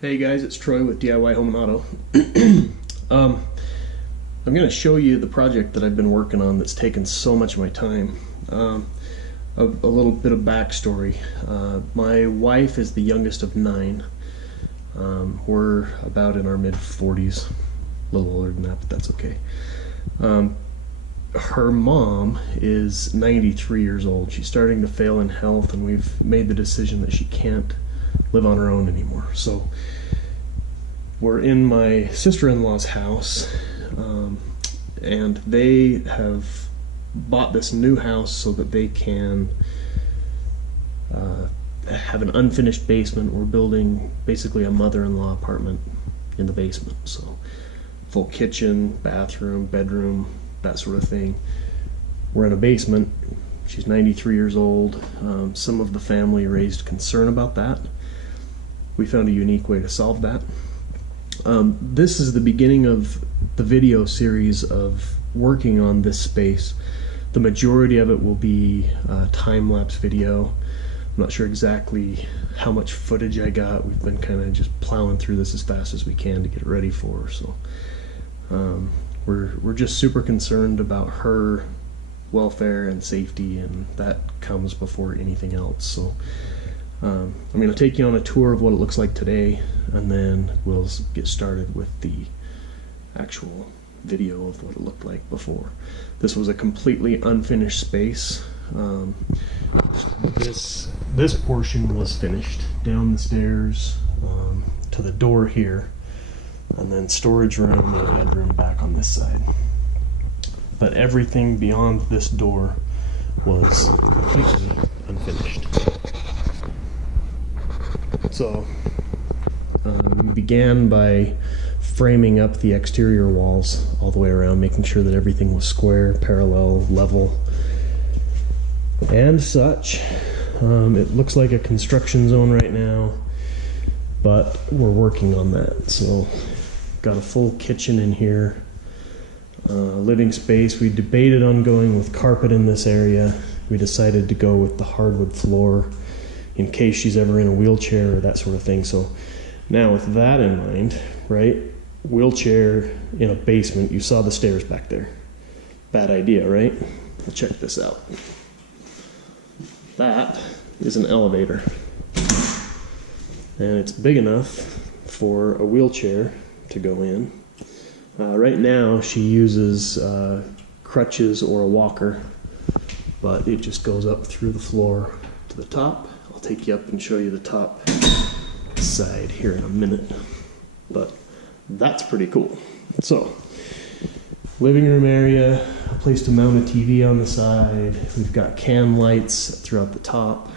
Hey guys, it's Troy with DIY Home and Auto. I'm going to show you the project that I've been working on that's taken so much of my time. A little bit of backstory. My wife is the youngest of 9. We're about in our mid-40s, a little older than that, but that's okay. Her mom is 93 years old. She's starting to fail in health, and we've made the decision that she can't live on her own anymore. So we're in my sister-in-law's house, and they have bought this new house so that they can have an unfinished basement. We're building basically a mother-in-law apartment in the basement, so full kitchen, bathroom, bedroom, that sort of thing. We're in a basement. She's 93 years old. Some of the family raised concern about that. We found a unique way to solve that. This is the beginning of the video series of working on this space. The majority of it will be time-lapse video. I'm not sure exactly how much footage I got. We've been kind of just plowing through this as fast as we can to get it ready for her. So we're just super concerned about her welfare and safety, and that comes before anything else. So I'm going to take you on a tour of what it looks like today, and then we'll get started with the actual video of what it looked like before. This was a completely unfinished space. This portion was finished down the stairs to the door here, and then storage room and bedroom back on this side. But everything beyond this door was completely unfinished. So we began by framing up the exterior walls all the way around, making sure that everything was square, parallel, level, and such. It looks like a construction zone right now, but we're working on that. So got a full kitchen in here, living space. We debated on going with carpet in this area. We decided to go with the hardwood floor in case she's ever in a wheelchair or that sort of thing. So now with that in mind, right, wheelchair in a basement, you saw the stairs back there. Bad idea, right? Well, check this out. That is an elevator, and it's big enough for a wheelchair to go in. Right now she uses crutches or a walker, but it just goes up through the floor to the top. I'll take you up and show you the top side here in a minute, but that's pretty cool. So, living room area, a place to mount a TV on the side. We've got can lights throughout the top,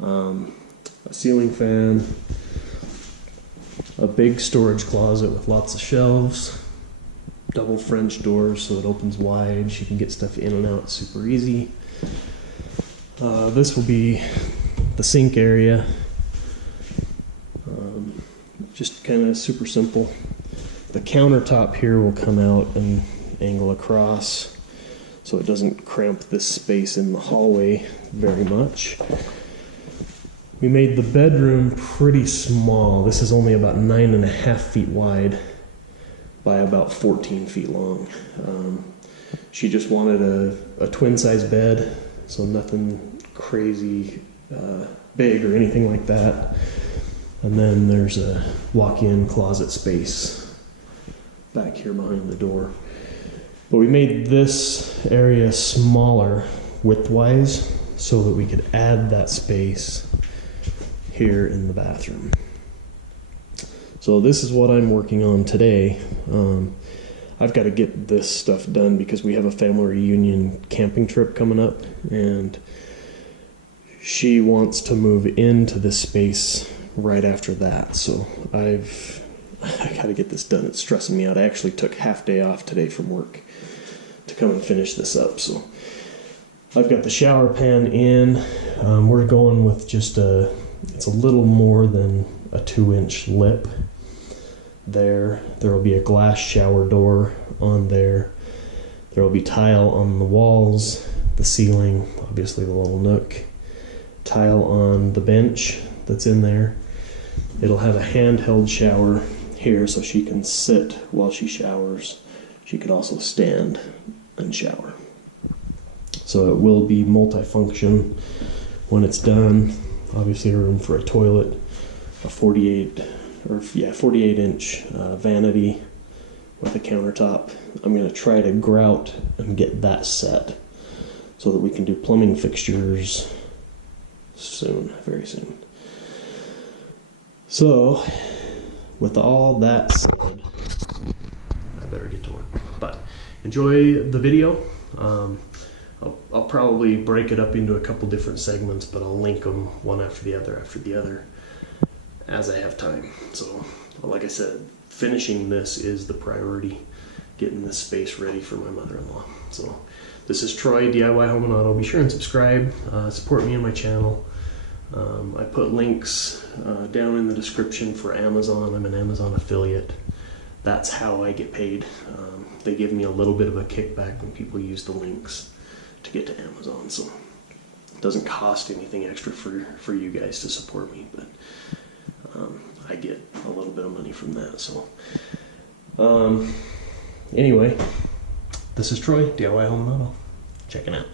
a ceiling fan, a big storage closet with lots of shelves, double French doors so it opens wide. She can get stuff in and out super easy. This will be the sink area. Just kind of super simple. The countertop here will come out and angle across so it doesn't cramp this space in the hallway very much. We made the bedroom pretty small. This is only about 9.5 feet wide by about 14 feet long. She just wanted a twin-size bed, so nothing crazy big or anything like that. And then there's a walk-in closet space back here behind the door. But we made this area smaller width-wise so that we could add that space here in the bathroom. So this is what I'm working on today. I've got to get this stuff done because we have a family reunion camping trip coming up, and she wants to move into this space right after that. So I got to get this done. It's stressing me out. I actually took half day off today from work to come and finish this up. So I've got the shower pan in. We're going with just it's a little more than a 2-inch lip there. There will be a glass shower door on there. There will be tile on the walls, the ceiling, obviously the little nook, tile on the bench that's in there. It'll have a handheld shower here so she can sit while she showers. She could also stand and shower. So it will be multifunction when it's done. Obviously a room for a toilet, a 48-inch vanity with a countertop. I'm going to try to grout and get that set so that we can do plumbing fixtures soon, very soon. So, with all that said, I better get to work. But enjoy the video. I'll probably break it up into a couple different segments, but I'll link them one after the other as I have time. So, like I said, finishing this is the priority, getting this space ready for my mother-in-law. So, this is Troy, DIY Home and Auto. Be sure and subscribe, support me and my channel. I put links down in the description for Amazon. I'm an Amazon affiliate. That's how I get paid. They give me a little bit of a kickback when people use the links to get to Amazon, so it doesn't cost anything extra for you guys to support me, but I get a little bit of money from that. So anyway, this is Troy, DIY Home and Auto. Checking out.